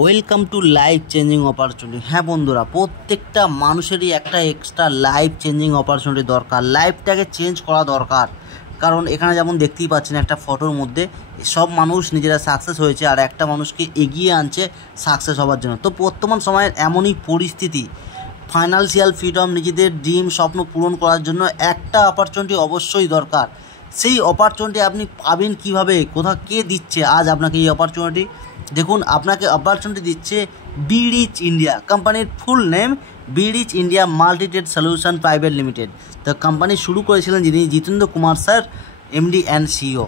Welcome to life changing opportunity. হ্যাঁ বন্ধুরা, প্রত্যেকটা মানুষেরই একটা এক্সট্রা লাইফ চেঞ্জিং অপরচুনিটি দরকার, লাইফটাকে চেঞ্জ করা দরকার। কারণ এখানে যেমন দেখতেই পাচ্ছেন একটা ফটোর মধ্যে সব মানুষ নিজেরা সাকসেস হয়েছে আর একটা মানুষকে এগিয়ে আনছে সাকসেস হওয়ার জন্য। তো বর্তমান সময়ের এমনই পরিস্থিতি, ফাইন্যান্সিয়াল ফ্রিডম, নিজেদের ড্রিম স্বপ্ন পূরণ করার জন্য একটা অপরচুনিটি অবশ্যই দরকার। সেই অপরচুনিটি আপনি পাবেন কিভাবে, কোথা কে দিচ্ছে আজ আপনাকে এই অপরচুনিটি? দেখুন, আপনাকে অপরচুনিটি দিচ্ছে বি রিচ ইন্ডিয়া কোম্পানির full name Be Rich India Multi Trade Solution Private Limited. তো কোম্পানি শুরু করেছিলেন যিনি Jitendra Kumar sir, MD and CEO.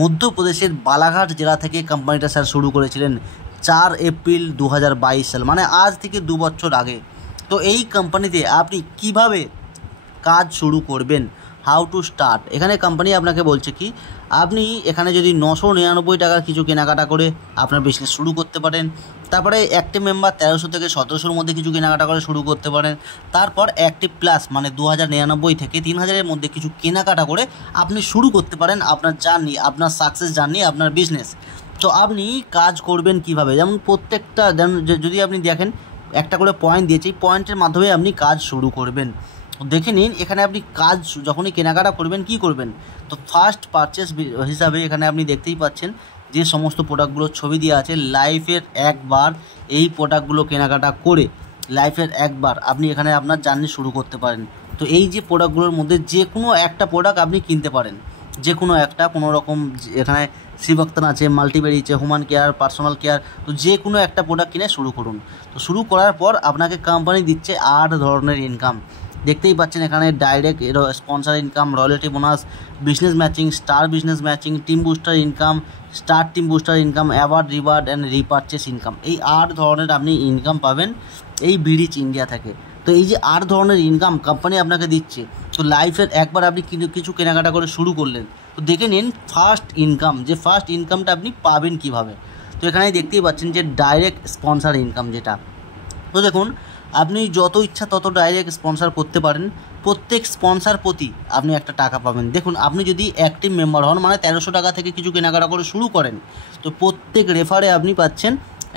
মধ্যপ্রদেশের বালাঘাট জেলা থেকে কোম্পানিটা স্যার শুরু করেছিলেন 4 এপ্রিল 2022 সাল, মানে আজ থেকে 2 বছর আগে। তো এই কোম্পানিতে আপনি কিভাবে কাজ শুরু করবেন, হাউ টু স্টার্ট, এখানে কোম্পানি আপনাকে বলছে কি আপনি এখানে যদি 999 টাকার কিছু কেনাকাটা করে আপনার বিজনেস শুরু করতে পারেন। তারপরে অ্যাক্টিভ মেম্বার 1300 থেকে 1700-র মধ্যে কিছু কেনাকাটা করে শুরু করতে পারেন। তারপর অ্যাক্টিভ প্লাস মানে 2099 থেকে 3000-এর মধ্যে কিছু কেনাকাটা করে আপনি শুরু করতে পারেন আপনার জার্নি, আপনার সাকসেস জার্নি, আপনার বিজনেস। তো আপনি কাজ করবেন কিভাবে, যেমন প্রত্যেকটা যদি আপনি দেখেন একটা করে পয়েন্ট দিয়েছি, পয়েন্টের মাধ্যমে আপনি কাজ শুরু করবেন। দেখে নিন এখানে আপনি কাজ যখনই কেনাকাটা করবেন কি করবেন। তো ফার্স্ট পারচেস হিসাবে এখানে আপনি দেখতেই পাচ্ছেন যে সমস্ত প্রোডাক্টগুলোর ছবি দেওয়া আছে। লাইফের একবার এই প্রোডাক্টগুলো কেনাকাটা করে লাইফের একবার আপনি এখানে আপনার জার্নি শুরু করতে পারেন। তো এই যে প্রোডাক্টগুলোর মধ্যে যে কোনো একটা প্রোডাক্ট আপনি কিনতে পারেন, যে কোনো একটা, কোনো রকম এখানে শ্রীভক্তন আছে, মাল্টিবেরি আছে, হিউম্যান কেয়ার, পার্সোনাল কেয়ার। তো যে কোনো একটা প্রোডাক্ট কিনে শুরু করুন। তো শুরু করার পর আপনাকে কোম্পানি দিচ্ছে 8 ধরনের ইনকাম। দেখতেই পাচ্ছেন এখানে direct sponsor income, royalty bonus, business matching, star business matching, team booster income, star team booster income, award, reward and repurchase income. এই 8 ধরনের আপনি ইনকাম পাবেন এই বি রিচ ইন্ডিয়া থেকে। তো এই যে 8 ধরনের ইনকাম কোম্পানি আপনাকে দিচ্ছে, তো লাইফের একবার আপনি কিছু কেনাকাটা করে শুরু করলেন। তো দেখে নিন ফার্স্ট ইনকাম, যে ফার্স্ট ইনকামটা আপনি পাবেন কিভাবে। তো এখানে দেখতেই পাচ্ছেন যে ডাইরেক্ট স্পন্সর ইনকাম যেটা। তো দেখুন, আপনি যত ইচ্ছা তত ডাইরেক্ট স্পন্সর করতে পারেন, প্রত্যেক স্পন্সর প্রতি আপনি একটা টাকা পাবেন। দেখুন, আপনি যদি অ্যাক্টিভ মেম্বার হন মানে 1300 টাকা থেকে কিছু কেনাকাটা করে শুরু করেন, তো প্রত্যেক রেফারে আপনি পাচ্ছেন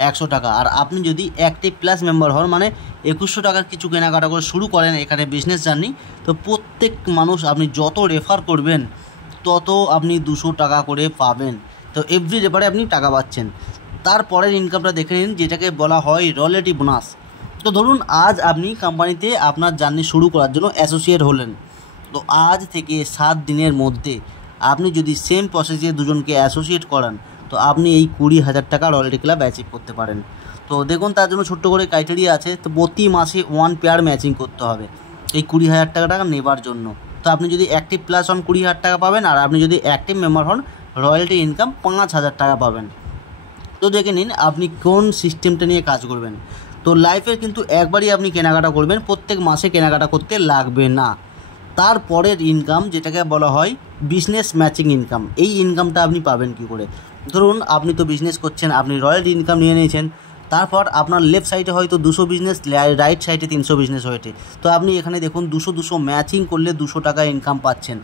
100 টাকা। আর আপনি যদি অ্যাক্টিভ প্লাস মেম্বার হন মানে 2100 টাকার কিছু কেনাকাটা করে শুরু করেন এখানে বিজনেস জার্নি, তো প্রত্যেক মানুষ আপনি যত রেফার করবেন তত আপনি 200 টাকা করে পাবেন। তো এভরি রেফারে আপনি টাকা পাচ্ছেন। তারপরের ইনকামটা দেখে নিন যেটাকে বলা হয় রয়্যালটি বোনাস। তো ধরুন আজ আপনি কোম্পানিতে আপনার জার্নি শুরু করার জন্য অ্যাসোসিয়েট হলেন। তো আজ থেকে 7 দিনের মধ্যে আপনি যদি সেম প্রসেসে দুজনকে অ্যাসোসিয়েট করান, তো আপনি এই 20,000 টাকা রয়্যালটি ক্লাব অ্যাচিভ করতে পারেন। তো দেখুন তার জন্য ছোট্ট করে ক্রাইটেরিয়া আছে। তো প্রতি মাসে 1 পেয়ার ম্যাচিং করতে হবে এই 20,000 টাকা নেবার জন্য। তো আপনি যদি অ্যাক্টিভ প্লাস হন 20,000 টাকা পাবেন, আর আপনি যদি অ্যাক্টিভ মেম্বার হন রয়্যালটি ইনকাম 5,000 টাকা পাবেন। তো দেখে নিন আপনি কোন সিস্টেমটা নিয়ে কাজ করবেন। তো লাইফের কিন্তু একবারই আপনি কেনাকাটা করবেন, প্রত্যেক মাসে কেনাকাটা করতে লাগবে না। তারপরের ইনকাম যেটাকে বলা হয় বিজনেস ম্যাচিং ইনকাম, এই ইনকামটা আপনি পাবেন কি করে। ধরুন আপনি তো বিজনেস করছেন, আপনি রয়্যালটি ইনকাম নিয়ে নিয়েছেন, তারপর আপনার লেফট সাইডে হয়তো 200 বিজনেস, রাইট সাইডে 300 বিজনেস হয়েছে। তো আপনি এখানে দেখুন 200 ম্যাচিং করলে 200 টাকা ইনকাম পাচ্ছেন।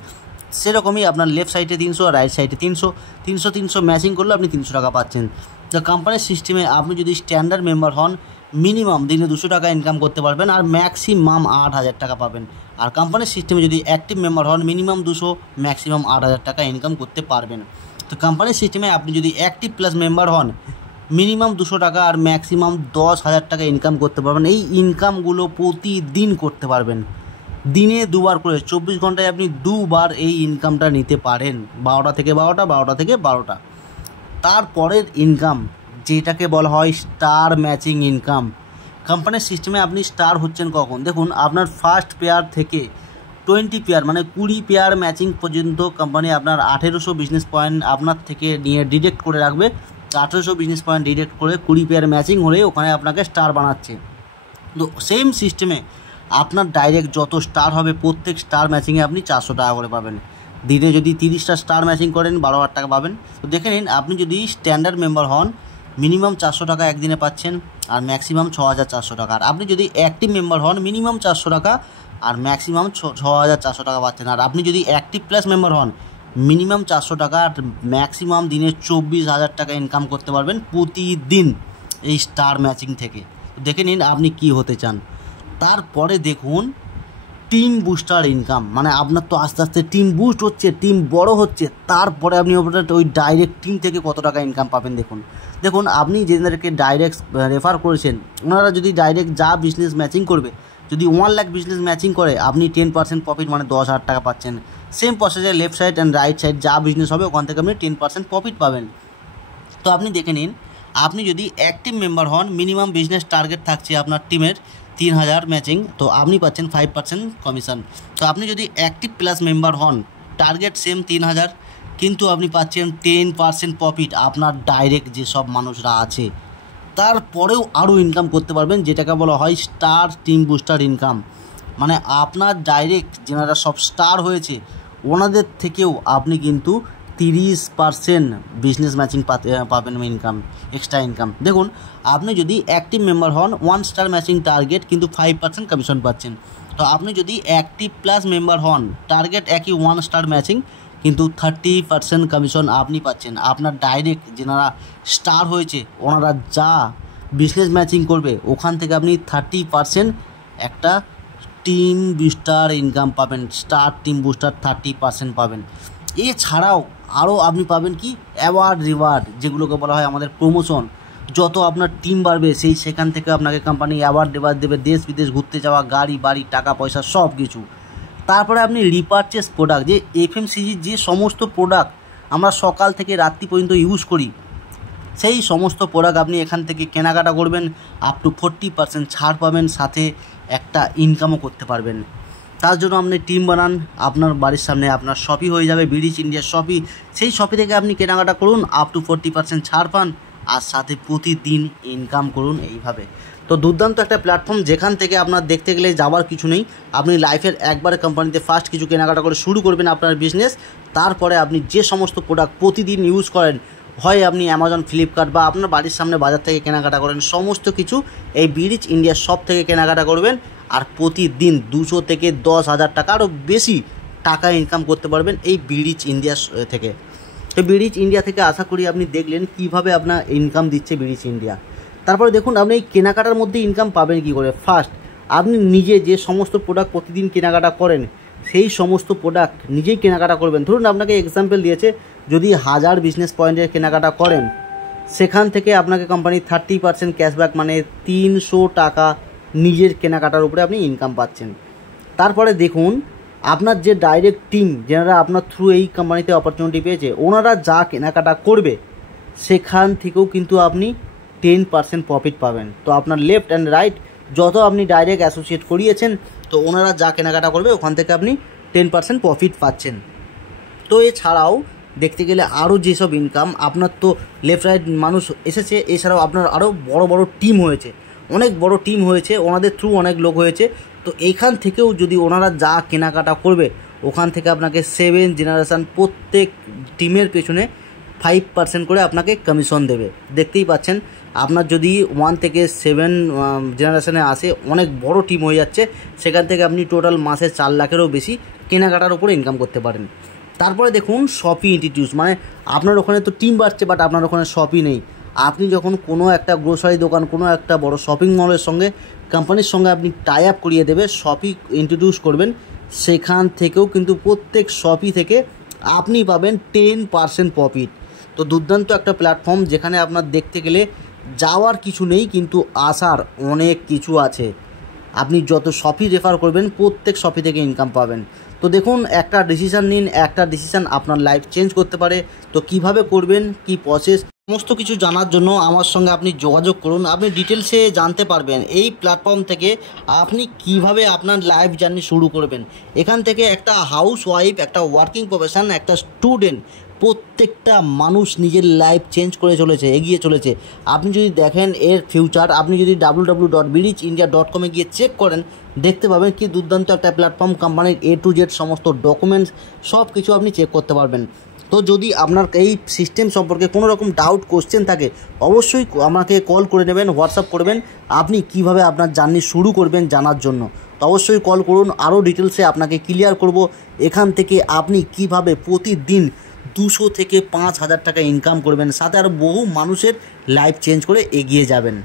সেরকমই আপনার লেফট সাইডে 300 আর রাইট সাইডে 300 ম্যাচিং করলে আপনি 300 টাকা পাচ্ছেন। তো কোম্পানির সিস্টেমে আপনি যদি স্ট্যান্ডার্ড মেম্বার হন মিনিমাম দিনে 200 টাকা ইনকাম করতে পারবেন আর ম্যাক্সিমাম 8,000 টাকা পাবেন। আর কোম্পানির সিস্টেমে যদি অ্যাক্টিভ মেম্বার হন মিনিমাম 200, ম্যাক্সিমাম 8,000 টাকা ইনকাম করতে পারবেন। তো কোম্পানির সিস্টেমে আপনি যদি অ্যাক্টিভ প্লাস মেম্বার হন মিনিমাম 200 টাকা আর ম্যাক্সিমাম 10,000 টাকা ইনকাম করতে পারবেন। এই ইনকামগুলো প্রতিদিন করতে পারবেন, দিনে 2বার করে, 24 ঘন্টায় আপনি 2বার এই ইনকামটা নিতে পারেন, 12টা থেকে 12টা, 12টা থেকে 12টা। তারপরের ইনকাম যেটাকে বলা হয় স্টার ম্যাচিং ইনকাম। কোম্পানির সিস্টেমে আপনি স্টার হচ্ছেন কখন, দেখুন আপনার ফার্স্ট পেয়ার থেকে 20 পেয়ার মানে 20 পেয়ার ম্যাচিং পর্যন্ত কোম্পানি আপনার 1800 বিজনেস পয়েন্ট আপনার থেকে নিয়ে ডিডাক্ট করে রাখবে। 1800 বিজনেস পয়েন্ট ডিডাক্ট করে 20 পেয়ার ম্যাচিং হলে ওখানে আপনাকে স্টার বানাচ্ছে। তো সেম সিস্টেমে আপনার ডাইরেক্ট যত স্টার হবে প্রত্যেক স্টার ম্যাচিংয়ে আপনি 400 টাকা করে পাবেন। দিনে যদি 30টা স্টার ম্যাচিং করেন 12,000 টাকা পাবেন। তো দেখে নিন আপনি যদি স্ট্যান্ডার্ড মেম্বার হন মিনিমাম 400 টাকা একদিনে পাচ্ছেন আর ম্যাক্সিমাম 6,400 টাকা। আর আপনি যদি অ্যাক্টিভ মেম্বার হন মিনিমাম 400 টাকা আর ম্যাক্সিমাম 6,400 টাকা পাচ্ছেন। আর আপনি যদি অ্যাক্টিভ প্লাস মেম্বার হন মিনিমাম 400 টাকা আর ম্যাক্সিমাম দিনে 24,000 টাকা ইনকাম করতে পারবেন প্রতিদিন। এই স্টার ম্যাচিং থেকে। দেখে নিন আপনি কি হতে চান। তারপরে দেখুন টিম বুস্টার ইনকাম, মানে আপনার তো আস্তে আস্তে টিম বুস্ট হচ্ছে, টিম বড় হচ্ছে, তারপরে আপনি ওই ডাইরেক্ট টিম থেকে কত টাকা ইনকাম পাবেন। দেখুন আপনি যাদেরকে ডাইরেক্ট রেফার করেছেন, ওনারা যদি ডাইরেক্ট যা বিজনেস ম্যাচিং করবে, যদি 1 লাখ বিজনেস ম্যাচিং করে, আপনি 10% প্রফিট মানে 10,000 টাকা পাচ্ছেন। সেম প্রসেসে left side and right side যা বিজনেস হবে ওখান থেকে আপনি 10% প্রফিট পাবেন। তো আপনি দেখে নিন, আপনি যদি অ্যাক্টিভ মেম্বার হন, মিনিমাম বিজনেস টার্গেট থাকছে আপনার টিমের 3,000 ম্যাচিং, তো আপনি পাচ্ছেন 5% কমিশন। তো আপনি যদি অ্যাক্টিভ প্লাস মেম্বার হন, টার্গেট সেম 3,000, কিন্তু আপনি পাচ্ছেন 10% প্রফিট আপনার ডাইরেক্ট যেসব মানুষরা আছে, তারপরেও আরও ইনকাম করতে পারবেন, যেটাকে বলা হয় স্টার টিম বুস্টার ইনকাম। মানে আপনার ডাইরেক্ট যেনারা সব স্টার হয়েছে ওনাদের থেকেও আপনি কিন্তু 30% বিজনেস ম্যাচিং পাবেন ইনকাম, এক্সট্রা ইনকাম। দেখুন আপনি যদি অ্যাক্টিভ মেম্বার হন, 1 স্টার ম্যাচিং টার্গেট, কিন্তু 5% কমিশন পাচ্ছেন। তো আপনি যদি অ্যাক্টিভ প্লাস মেম্বার হন, টার্গেট একই 1 স্টার ম্যাচিং, কিন্তু 30% কমিশন আপনি পাচ্ছেন। আপনার ডাইরেক্ট যেনারা স্টার হয়েছে ওনারা যা বিজনেস ম্যাচিং করবে ওখান থেকে আপনি 30% একটা টিম বুস্টার ইনকাম পাবেন, স্টার টিম বুস্টার 30% পাবেন। এছাড়াও আরও আপনি পাবেন কি অ্যাওয়ার্ড রিওয়ার্ড, যেগুলোকে বলা হয় আমাদের প্রমোশন। যত আপনার টিম বাড়বে সেখান থেকে আপনাকে কোম্পানি অ্যাওয়ার্ড রিওয়ার্ড দেবে, দেশ বিদেশ ঘুরতে যাওয়া, গাড়ি বাড়ি, টাকা পয়সা সব কিছু। তারপরে আপনি রিপারচেস প্রোডাক্ট, যে এফএমসিজির যে সমস্ত প্রোডাক্ট আমরা সকাল থেকে রাত্রি পর্যন্ত ইউজ করি, সেই সমস্ত প্রোডাক্ট আপনি এখান থেকে কেনাকাটা করবেন, আপ টু 40% ছাড় পাবেন, সাথে একটা ইনকামও করতে পারবেন। তার জন্য আপনি টিম বানান, আপনার বাড়ির সামনে আপনার শপি হয়ে যাবে, বিডিচ ইন্ডিয়ার শপি, সেই শপি থেকে আপনি কেনাকাটা করুন, আপ টু 40% ছাড় পান, আর সাথে প্রতিদিন ইনকাম করুন এইভাবে। তো দুর্দান্ত একটা প্ল্যাটফর্ম, যেখান থেকে আপনার দেখতে গেলে যাওয়ার কিছু নেই। আপনি লাইফের একবারে কোম্পানিতে ফার্স্ট কিছু কেনাকাটা করে শুরু করবেন আপনার বিজনেস, তারপরে আপনি যে সমস্ত প্রোডাক্ট প্রতিদিন ইউজ করেন, হয় আপনি অ্যামাজন, ফ্লিপকার্ট বা আপনার বাড়ির সামনে বাজার থেকে কেনাকাটা করেন, সমস্ত কিছু এই বিডিচ ইন্ডিয়ার শপ থেকে কেনাকাটা করবেন, আর প্রতিদিন 200 থেকে 10,000 টাকা আরও বেশি টাকা ইনকাম করতে পারবেন এই বিডিচ ইন্ডিয়া থেকে। তো বিডিচ ইন্ডিয়া থেকে আশা করি আপনি দেখলেন কীভাবে আপনার ইনকাম দিচ্ছে বিডিচ ইন্ডিয়া। তারপরে দেখুন আপনি এই কেনাকাটার মধ্যে ইনকাম পাবেন কী করে। ফার্স্ট, আপনি নিজে যে সমস্ত প্রোডাক্ট প্রতিদিন কেনাকাটা করেন, সেই সমস্ত প্রোডাক্ট নিজেই কেনাকাটা করবেন। ধরুন আপনাকে এক্সাম্পল দিয়েছে, যদি 1000 বিজনেস পয়েন্টের কেনাকাটা করেন, সেখান থেকে আপনাকে কোম্পানি 30% ক্যাশব্যাক মানে 300 টাকা নিজের কেনাকাটার উপরে আপনি ইনকাম পাচ্ছেন। তারপরে দেখুন আপনার যে ডাইরেক্ট টিম, যারা আপনার থ্রু এই কোম্পানিতে অপরচুনিটি পেয়েছে, ওনারা যা কেনাকাটা করবে সেখান থেকেও কিন্তু আপনি 10% প্রফিট পাবেন। তো আপনার লেফট অ্যান্ড রাইট যত আপনি ডাইরেক্ট অ্যাসোসিয়েট করিয়েছেন, তো ওনারা যা কেনাকাটা করবে ওখান থেকে আপনি 10% প্রফিট পাচ্ছেন। তো এছাড়াও দেখতে গেলে আরও যেসব ইনকাম, আপনার তো লেফট রাইট মানুষ এসেছে, এছাড়াও আপনার আরও বড় বড় টিম হয়েছে, অনেক বড় টিম হয়েছে, ওনাদের থ্রু অনেক লোক হয়েছে। তো এইখান থেকেও যদি ওনারা যা কেনাকাটা করবে ওখান থেকে আপনাকে 7 জেনারেশান প্রত্যেক টিমের পেছনে 5% করে আপনাকে কমিশন দেবে। দেখতেই পাচ্ছেন, আপনার যদি 1 থেকে 7 জেনারেশানে আসে, অনেক বড় টিম হয়ে যাচ্ছে, সেখান থেকে আপনি টোটাল মাসে 4 লাখেরও বেশি কেনাকাটার উপরে ইনকাম করতে পারেন। তারপরে দেখুন শপি ইন্ট্রোডিউস, মানে আপনার ওখানে তো টিম বাড়ছে, বাট আপনার ওখানে শপই নেই। আপনি যখন কোনো একটা গ্রোসারি দোকান, কোনো একটা বড় শপিং মলের সঙ্গে, কোম্পানির সঙ্গে আপনি টাই আপ করিয়ে দেবে, শপি ইন্ট্রোডিউস করবেন, সেখান থেকেও কিন্তু প্রত্যেক শপি থেকে আপনি পাবেন 10% প্রফিট। তো দুর্দান্ত একটা প্ল্যাটফর্ম, যেখানে আপনার দেখতে গেলে যাওয়ার কিছু নেই, কিন্তু আসার অনেক কিছু আছে। আপনি যত শপি রেফার করবেন প্রত্যেক শপি থেকে ইনকাম পাবেন। তো দেখুন, একটা ডিসিশান নিন, একটা ডিসিশান আপনার লাইফ চেঞ্জ করতে পারে। তো কিভাবে করবেন, কি প্রসেস, সমস্ত কিছু জানার জন্য আমার সঙ্গে আপনি যোগাযোগ করুন। আপনি ডিটেলসে জানতে পারবেন এই প্ল্যাটফর্ম থেকে আপনি কিভাবে আপনার লাইফ জার্নি শুরু করবেন। এখান থেকে একটা হাউস ওয়াইফ, একটা ওয়ার্কিং প্রফেশন, একটা স্টুডেন্ট, প্রত্যেকটা মানুষ নিজের লাইফ চেঞ্জ করে চলেছে, এগিয়ে চলেছে। আপনি যদি দেখেন এর ফিউচার, আপনি যদি www.bidichindia.com গিয়ে চেক করেন, দেখতে পাবেন কি দুর্দান্ত একটা প্ল্যাটফর্ম। কোম্পানির A to Z সমস্ত ডকুমেন্টস সব কিছু আপনি চেক করতে পারবেন। তো যদি আপনার এই সিস্টেম সম্পর্কে কোনো রকম ডাউট কোশ্চেন থাকে, অবশ্যই আমাকে কল করে নেবেন, হোয়াটসঅ্যাপ করবেন, আপনি কিভাবে আপনার জার্নি শুরু করবেন জানার জন্য। তো অবশ্যই কল করুন, আরও ডিটেলসে আপনাকে ক্লিয়ার করব এখান থেকে আপনি কিভাবে প্রতিদিন 200 থেকে 5,000 টাকা ইনকাম করবেন, সাথে আরও বহু মানুষের লাইফ চেঞ্জ করে এগিয়ে যাবেন।